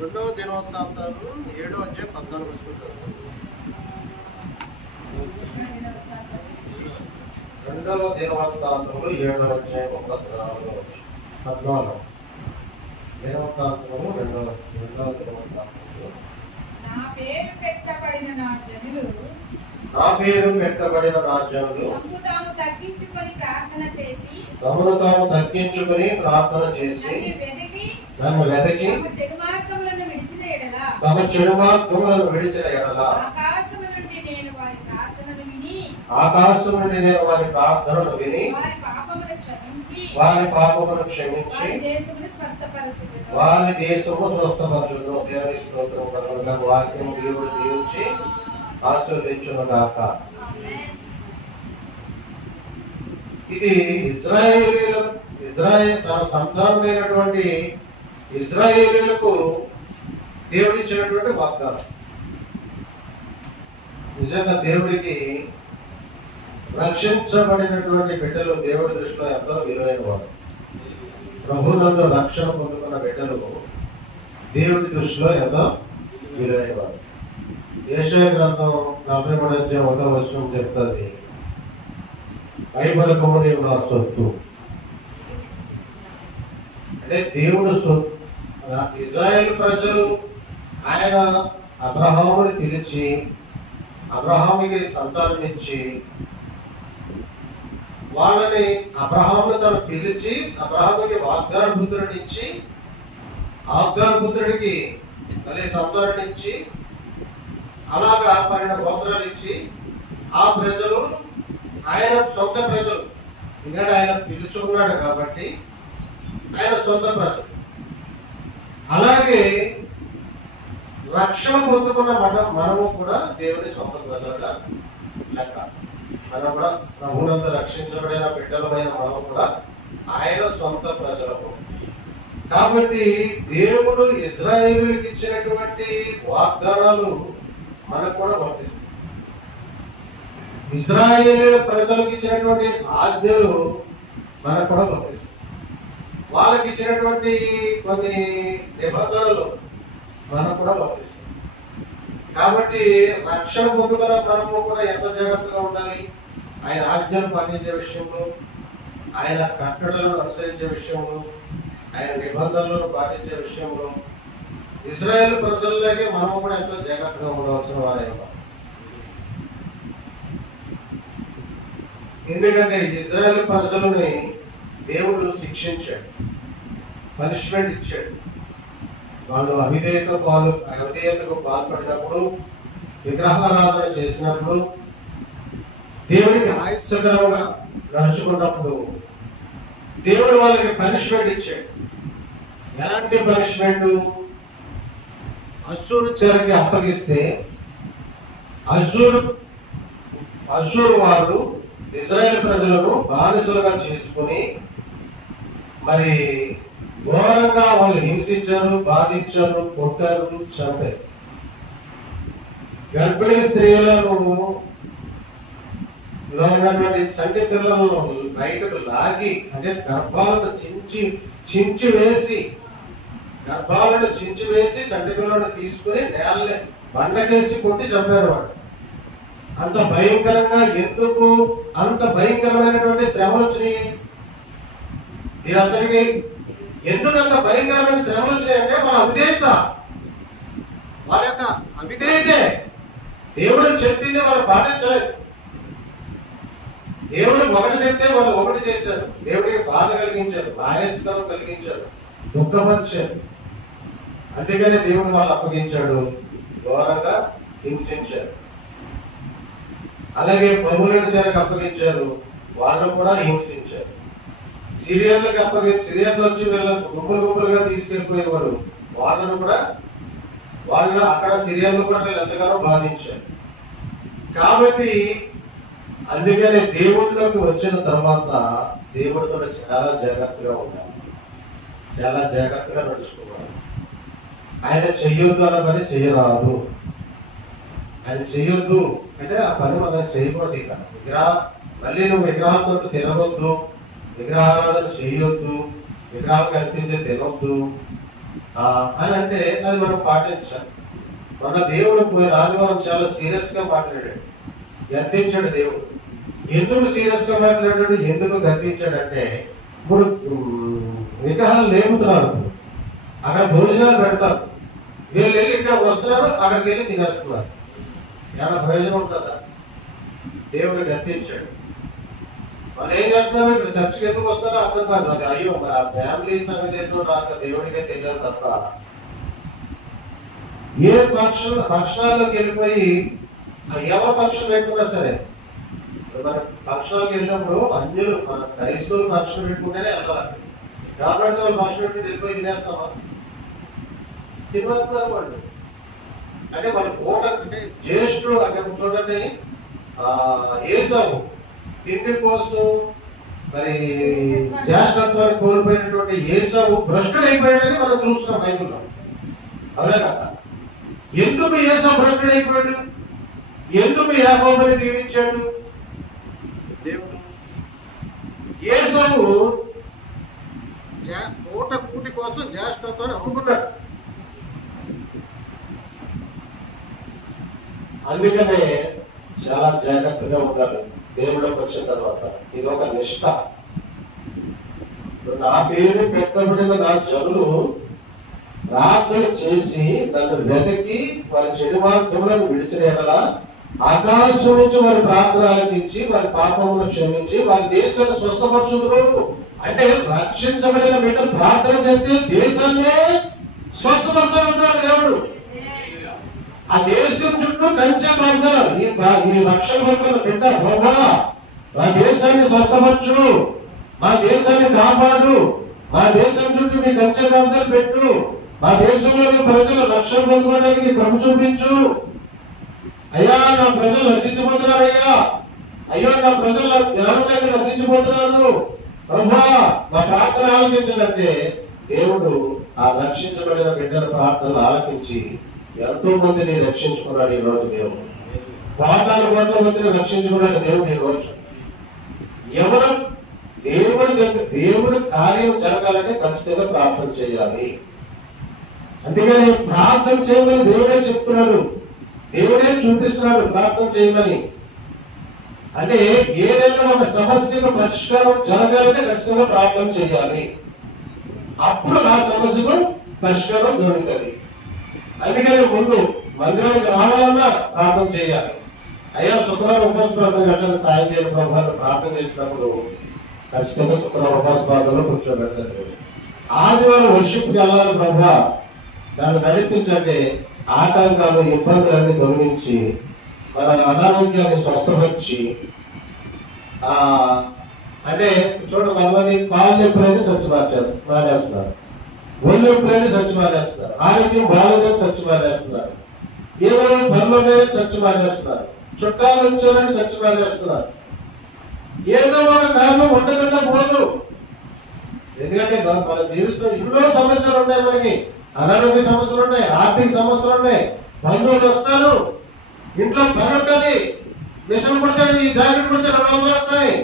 రెండవ దినవృత్తాంతాలు 7వ అధ్యాయం 14 వచ్చుకుంటారు. రెండవ దినవృత్తాంతములు 7వ అధ్యాయం 14 దినవృత్తాంతములు రెండవ దినవృత్తాంతములు. నా పేరు పెట్టబడిన నా జనులు తమను తాము తగ్గించుకొని ప్రార్థన చేసి నన్ను వెదకి తమ చెడు మార్గములను విడిచిన ఎడల ఆకాశము నుండి నేను వారి ప్రార్థనను విని వారి పాపమును క్షమించి వారి దేశము స్వస్థపరచును. దేవుని స్తోత్రం కలుగును. వాక్యము దేవుడు దీవించి ఆశీర్వదించును గాక. ఇది ఇజ్రాయేల్ తన సంతానమైనటువంటి ఇజ్రాయేలులకు దేవుడు ఇచ్చినటువంటి వాగ్దానం. నిజంగా దేవుడికి రక్షించబడినటువంటి బిడ్డలు దేవుడి దృష్టిలో ఎంతో విలువైన వారు. ప్రభువునందు రక్షణ పొందుకున్న బిడ్డలు దేవుడి దృష్టిలో ఎంతో విలువైన వారు. యెషయా గ్రంథం 43వ అధ్యాయం 1వ వచనం చెప్తుంది, ఐబలకము నీవు నా సొత్తు. అంటే దేవుడు సొత్తు. ఇజ్రాయేల్ ప్రజలు ఆయన అబ్రహాముని పిలిచి అబ్రహాముకి సంతానమిచ్చి వాళ్ళని అబ్రహామును తను పిలిచి అబ్రహాముకి వాగ్దాన పుత్రుడిచ్చి వాగ్దాన పుత్రుడికి మళ్ళీ సంతానమిచ్చి అలాగా 12 గోత్రాలు ఇచ్చి ఆ ప్రజలు ఆయన సొంత ప్రజలు. ఎందుకంటే ఆయన పిలుచుకున్నాడు కాబట్టి ఆయన సొంత ప్రజలు. అలాగే రక్షణ పొందుకున్న మనము కూడా దేవుని సొంత ప్రజలుగా లెక్క. మనం కూడా ప్రభువునందు రక్షించబడిన బిడ్డలమైన మనం కూడా ఆయన సొంత ప్రజలకు. కాబట్టి దేవుడు ఇజ్రాయేలుకి ఇచ్చినటువంటి వాగ్దానాలు మనకు కూడా వర్తిస్తాయి. ఇజ్రాయేలు ప్రజలకు ఇచ్చినటువంటి ఆజ్ఞలు మనకు కూడా వర్తిస్తాయి. వాళ్ళకి ఇచ్చినటువంటి కొన్ని నిబంధనలు మనకు కూడా వర్తిస్తాయి. కాబట్టి రక్షణ పొందుకున్న మనము కూడా ఎంత జాగ్రత్తగా ఉండాలి. ఆయన ఆజ్ఞలు పాటించే విషయంలో, ఆయన కట్టడలను అనుసరించే విషయంలో, ఆయన నిబంధనలను పాటించే విషయంలో ఇజ్రాయేల్ ప్రజల్లాగే మనం కూడా ఎంతో జాగ్రత్తగా ఉండవలసిన వారే. ఎందుకంటే ఇజ్రాయేల్ ప్రజలని దేవుడు శిక్షించాడు, పనిష్మెంట్ ఇచ్చాడు. వాళ్ళు అవిధేయతకు పాల్పడినప్పుడు, విగ్రహారాధన చేసినప్పుడు, దేవుడికి ఆయుష్కరంగా నడుచుకున్నప్పుడు దేవుడు వాళ్ళకి పనిష్మెంట్ ఇచ్చాడు. ఎలాంటి పనిష్మెంట్? అశ్షూరు చెరకి అప్పగిస్తే అశ్షూరు వారు ఇశ్రాయేలు ప్రజలను బానిసలుగా చేసుకుని మరి ఘోరంగా వాళ్ళు హింసించారు, బాధించారు, కొట్టారు, చంపారు. గర్భిణీ స్త్రీలను ఉన్నటువంటి చంటి పిల్లలను బయటకు లాగి, అంటే గర్భాలను చించి వేసి చంటి పిల్లలను తీసుకుని నేలని బండకేసి కొట్టి చంపారు. వాడు అంత భయంకరంగా. ఎందుకు అంత భయంకరమైనటువంటి శ్రమలు వచ్చినాయి? దీనంతటికి ఎందుకు అంత భయంకరమైన శ్రమలు వచ్చినాయి అంటే మన అవిధేయత. వాళ్ళ యొక్క అవిధేయతే. దేవుడు చెప్పింది వాళ్ళు పాటించలేదు. దేవుడు ఒకటి చెప్తే వాళ్ళు ఒకటి చేశారు. దేవుడికి బాధ కలిగించారు, ఆయాస్కరం కలిగించారు, దుఃఖపరిచారు. అందుకనే దేవుడు వాళ్ళు అప్పగించాడు, ఘోరంగా హింసించారు. అలాగే ప్రభువులను చెరకు అప్పగించారు, వాళ్ళు కూడా హింసించారు. సిరియన్లకు సిరియన్లు వచ్చి వీళ్ళని గుంపులుగా తీసుకెళ్ళిపోయేవారు. వాళ్ళు అక్కడ సిరియన్లు కూడా వీళ్ళు ఎంతగానో బాధించారు. కాబట్టి అందుకనే దేవుడిలోకి వచ్చిన తర్వాత దేవుడితో చాలా జాగ్రత్తగా ఉండాలి, చాలా జాగ్రత్తగా నడుచుకోవాలి. ఆయన చెయ్యొద్దు అన్న పని చెయ్యరాదు. ఆయన చెయ్యొద్దు అంటే ఆ పని మనం చేయకూడదు. ఇక మళ్ళీ నువ్వు విగ్రహాలతో తినవద్దు, విగ్రహారాధన చేయొద్దు, విగ్రహాలు కనిపించే తినొద్దు. అని అంటే అది మనం పాటించాలి. మన దేవుడు పోయిన ఆదివారం చాలా సీరియస్ గా మాట్లాడాడు, గద్దించాడు దేవుడు. ఎందుకు సీరియస్ గా మాట్లాడాడు, ఎందుకు గద్దించాడంటే, ఇప్పుడు విగ్రహాలు లేపుతున్నారు, అక్కడ భోజనాలు పెడతారు, వీళ్ళు వెళ్ళి ఇక్కడ వస్తున్నారు, అక్కడికి వెళ్ళి తినేస్తున్నారు. ఏమైనా ప్రయోజనం ఉంటుందా? దేవుడు గద్దించాడు. వాళ్ళు ఏం చేస్తున్నారు, ఇక్కడ చర్చకి ఎందుకు వస్తారో అర్థం కాదు. అది అయ్యో మరి ఆ ఫ్యామిలీ సంగతి ఏంటో నాకు దేవుడికే తెలియదు తప్ప. ఏ ఫంక్షనాల్లోకి వెళ్ళిపోయి ఎవరు ఫంక్షన్ పెట్టుకున్నా సరే, మన ఫంక్షన్కి వెళ్ళినప్పుడు అన్యులు మన క్రైస్తవులు ఫంక్షన్ పెట్టుకుంటేనే వెళ్ళాలి. గవర్నమెంట్ వాళ్ళు ఫంక్షన్ పెట్టుకుని వెళ్ళిపోయి తినేస్తామా? తినవస్తున్నారు వాళ్ళు. అంటే వాళ్ళ పూట అంటే జ్యేష్ఠుడు అంటే చూడండి, ఏసావు తిండి కోసం మరి జ్యేష్ఠత్వాన్ని కోల్పోయినటువంటి ఏసావు భ్రష్టుడు అయిపోయాడని మనం చూస్తున్నాం బైబిల్లో. అవునా కదా? ఎందుకు ఏసావు భ్రష్టుడు అయిపోయాడు? ఎందుకు యాకోబుని దీవించాడు దేవుడు? ఏసావు పూట కూటి కోసం జ్యేష్ఠత్వాన్ని అమ్ముకున్నాడు. అందుకనే చాలా జాగ్రత్తగా ఉండాలి దేవుడికి వచ్చిన తర్వాత. ఇది ఒక నిష్ఠ. నా పేరు పెట్టబడిన నా జనులు ప్రార్థన చేసి నన్ను వెతికి వారి చెడు మార్గములను విడిచిన ఎడల ఆకాశం నుంచి వారి ప్రార్థన ఆలకించి వారి పాపములను క్షమించి వారి దేశాన్ని స్వస్థపరచుదురు. అంటే రక్షించబడిన బిడ్డ ప్రార్థన చేస్తే దేశాన్నే స్వస్థపరచాలంటున్నాడు దేవుడు. ఆ దేశం చుట్టూ కంచె బాంధాలి. ఈ లక్షల మంది బిడ్డ బాబా మా దేశాన్ని స్వస్థపరచు, మా దేశాన్ని కాపాడు, మా దేశం చుట్టూ మీ కంచె బాంధాలు పెట్టు, మా దేశంలోని ప్రజలు లక్షల మంది పడడానికి క్రమ చూపించు. అయ్యా నా ప్రజలు నశించిపోతున్నారయ్యా, అయ్యో నా ప్రజలు జ్ఞానం నశించిపోతున్నారు ప్రభా, మా ప్రార్థన ఆలకించాలంటే దేవుడు ఆ రక్షించబడిన బిడ్డల ప్రార్థనలు ఆలకించి ఎంతో మందిని రక్షించుకున్నాడు. ఈ రోజు దేవుడు కోటాను కోట్ల మందిని రక్షించుకున్నాడు దేవుడు. ఈ రోజు ఎవరు దేవుడి కార్యం జరగాలంటే ఖచ్చితంగా ప్రార్థన చేయాలి. అందుకని ప్రార్థన చేయమని దేవుడే చెప్తున్నాడు, దేవుడే చూపిస్తున్నాడు ప్రార్థన చేయమని. అంటే ఏదైనా ఒక సమస్యకు పరిష్కారం జరగాలంటే ఖచ్చితంగా ప్రార్థన చేయాలి. అప్పుడు ఆ సమస్యకు పరిష్కారం దొరుకుతుంది. అందుకని ముందు మందిరానికి రావాలన్నా ప్రార్థన చేయాలి. అయ్యా శుక్రవారం ఉపవాస ప్రార్థన గంటలకు సాయం చేయడం ప్రభావం ప్రార్థన చేసినప్పుడు ఖచ్చితంగా శుక్రవారం ఉపవాస ప్రార్థనలో కూర్చోబెడతారు. ఆదివారం వర్షిప్కి వెళ్ళాలి ప్రభా, దాన్ని నడిపించండి. ఆటంకాలు ఇబ్బందులన్నీ తొలగించి మన అనారోగ్యాన్ని స్వస్థపరిచి అంటే చూడండి, కొంతమంది కాళ్ళు ఎప్పుడైతే స్వచ్ఛ మారేస్తున్నారు, ఒళ్ళు ఎప్పుడైతే స్వచ్ఛ మారేస్తున్నారు, ఆరోగ్యం బాగోదని స్వచ్ఛ మారేస్తున్నారు, ఏమైనా పనులు ఉన్నాయని స్వచ్ఛ మారేస్తున్నారు, చుట్టాలు వచ్చారని స్వచ్ఛ మారేస్తున్నారు. ఏదో ఒక కారణం ఉండకుండా పోదు. ఎందుకంటే మన జీవితంలో ఎన్నో సమస్యలు ఉన్నాయి. మనకి అనారోగ్య సమస్యలు ఉన్నాయి, ఆర్థిక సమస్యలు ఉన్నాయి, బంధువులు వస్తారు, ఇంట్లో పని ఉంటుంది, విషయం పడితే ఈ జాకెట్ పడితే 200 వస్తాయి.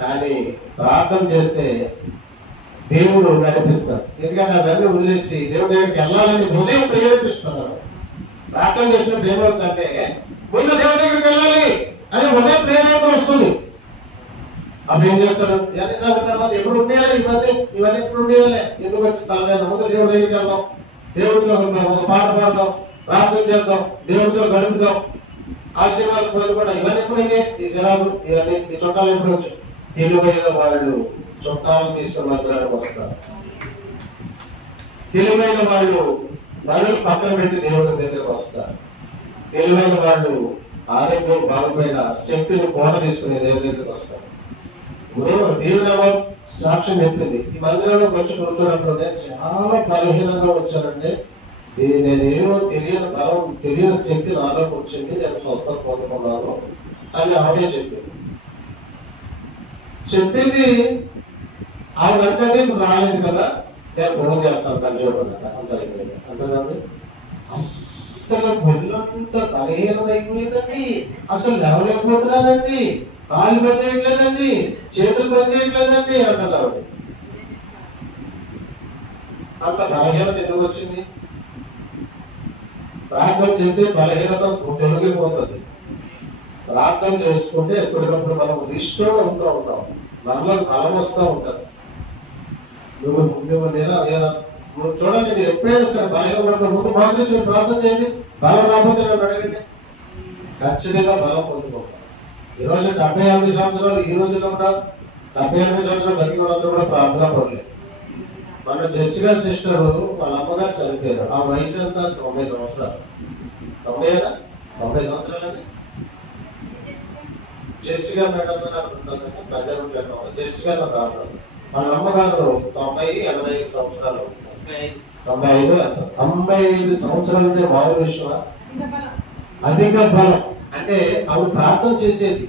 కానీ ప్రార్థన చేస్తే దేవుడు నడిపిస్తాడు. ఎందుకంటే అవన్నీ వదిలేసి దేవుడి దగ్గరికి వెళ్ళాలని హృదయం ప్రేరేపిస్తున్నారు. ప్రార్థన చేసినప్పుడు ఏమవుతుందంటే ముందు దేవుడి దగ్గరికి వెళ్ళాలి అని హృదయం ప్రేరేపణ వస్తుంది. అప్పుడు ఏం చేస్తారు, ఎన్నిసార్లు తర్వాత ఎప్పుడు ఉండేయాలి ఇవన్నీ ఎప్పుడు ఉండేయాలి, ఎందుకు వచ్చి తల ముందు దేవుడి దగ్గరికి వెళ్దాం, దేవుడితో ఒక పాట పాడదాం, ప్రార్థన చేద్దాం, దేవుడితో గడుపుదాం, ఆశీర్వాదం పొందుకోవడం. ఇవన్నీ ఎప్పుడు ఈ శిలాలు ఇవన్నీ ఈ చుట్టాలు ఎప్పుడు వచ్చాయి. తెలివైన వాళ్ళు చుట్టాలను తీసుకుని మందిరానికి వస్తారు. తెలివైన వాళ్ళు వాళ్ళు పక్కన పెట్టి దేవుడి దగ్గరకు వస్తారు. తెలివైన వాళ్ళు ఆరోగ్యం బాగుపోయిన శక్తిని కోట తీసుకుని దేవుడి దగ్గరికి వస్తారు. ఇప్పుడు దేవుని సాక్ష్యం చెప్పింది, ఈ మందిరంలోకి వచ్చి కూర్చోవడంలో చాలా బలహీనంగా వచ్చానంటే నేనేమో తెలియని బలం తెలియని శక్తి నాలోకి వచ్చింది, నేను స్వస్థత పొందుకున్నాను అని ఆవిడే చెప్పింది. ఆవిడంటే ఇప్పుడు రాలేదు కదా, నేను ఫోన్ చేస్తాను కలిసిపోతున్నా అంతేనండి. అస్సలు ఒళ్ళంతా బలహీనం అయిపోయిందండి, అసలు లేవలేకపోతున్నానండి, కాళ్ళు పని చేయట్లేదండి, చేతులు పని చేయట్లేదండి అంటారు. అంత బలహీనత ఎందుకు వచ్చింది? ప్రార్థన చేస్తే బలహీనత తొలగిపోతుంది. ప్రార్థన చేసుకుంటే ఎప్పటికప్పుడు మనం రిస్టోర్ అవుతూ ఉంటాం, మనలో బలం వస్తూ ఉంటుంది. నువ్వు చూడండి, మీరు ఎప్పుడైనా సరే బలహీన ముందు మాత్రం ప్రార్థన చేయండి. బలం రాకపోతే నన్ను అడగండి, ఖచ్చితంగా బలం పొందుకుంటాం. ఈరోజు 75 సంవత్సరాలు ఈ రోజుల్లో కూడా 75 సంవత్సరాలు బతికి వాళ్ళందరూ కూడా ప్రార్థన పడలేదు. మన జెస్సిగా సిస్టర్ వాళ్ళ అమ్మగారు చనిపోయారు. ఆ వయసు అంతా 90 సంవత్సరాలు. 90 సంవత్సరాలండి. జెస్సిగా మేడం జెస్సిగా ప్రార్థన. వాళ్ళ అమ్మగారు 90-85 సంవత్సరాలు. 95 సంవత్సరాలు అంటే వారి విషయం. అధిక బలం అంటే ఆవిడ ప్రార్థన చేసేది.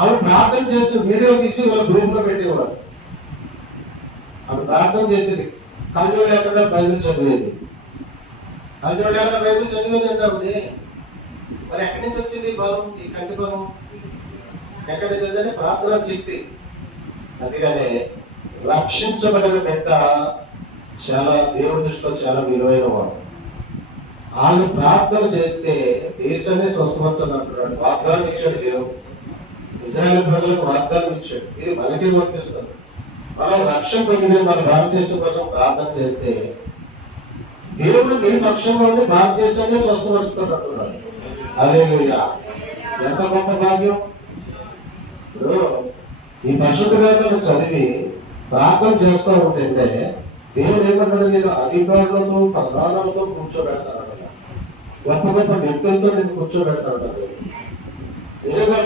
ఆవిడ ప్రార్థన చేసి వీడియో తీసి వాళ్ళ గ్రూప్ లో పెట్టేవాడు. ఆవిడ ప్రార్థన చేసేది, కళ్ళు లేకుండా బైబిల్ చదివేది. కళ్ళు లేకుండా బైబిల్ చదివేది అంటే ఆవిడ. మరి ఎక్కడి నుంచి వచ్చింది బలం? ఈ కంటి బలం ఎక్కడి నుంచి వచ్చిందంటే ప్రార్థనా శక్తి. అందుకనే రక్షించబడిన పెద్ద చాలా దేవుడి దృష్టిలో చాలా విలువైన వాడు. వాళ్ళు ప్రార్థన చేస్తే దేశాన్ని స్వస్థపరచాలంటున్నాడు. వాగ్దానం ఇచ్చాడు దేవుడు. ఇజ్రాయెల్ ప్రజలకు వాగ్దానం ఇచ్చాడు. ఇది మనకే వర్తిస్తుంది. మనం రక్షణ పొందిన మన భారతదేశం కోసం ప్రార్థన చేస్తే దేవుడు మీ పక్షంలో ఉండి భారతదేశాన్ని స్వస్థపరుచుకుంటున్నాడు. హల్లెలూయా! ఎంత గొప్ప భాగ్యం! ఈ పరిశుద్ధ గ్రంథాలు చదివి ప్రార్థన చేస్తూ ఉంటే దేవుడు ఏమన్నాడు? నేను అధికారులతో ప్రధానాలతో కూర్చోబెడతాను, గొప్ప గొప్ప వ్యక్తులతో నేను కూర్చోబెడతాను. నిజంగా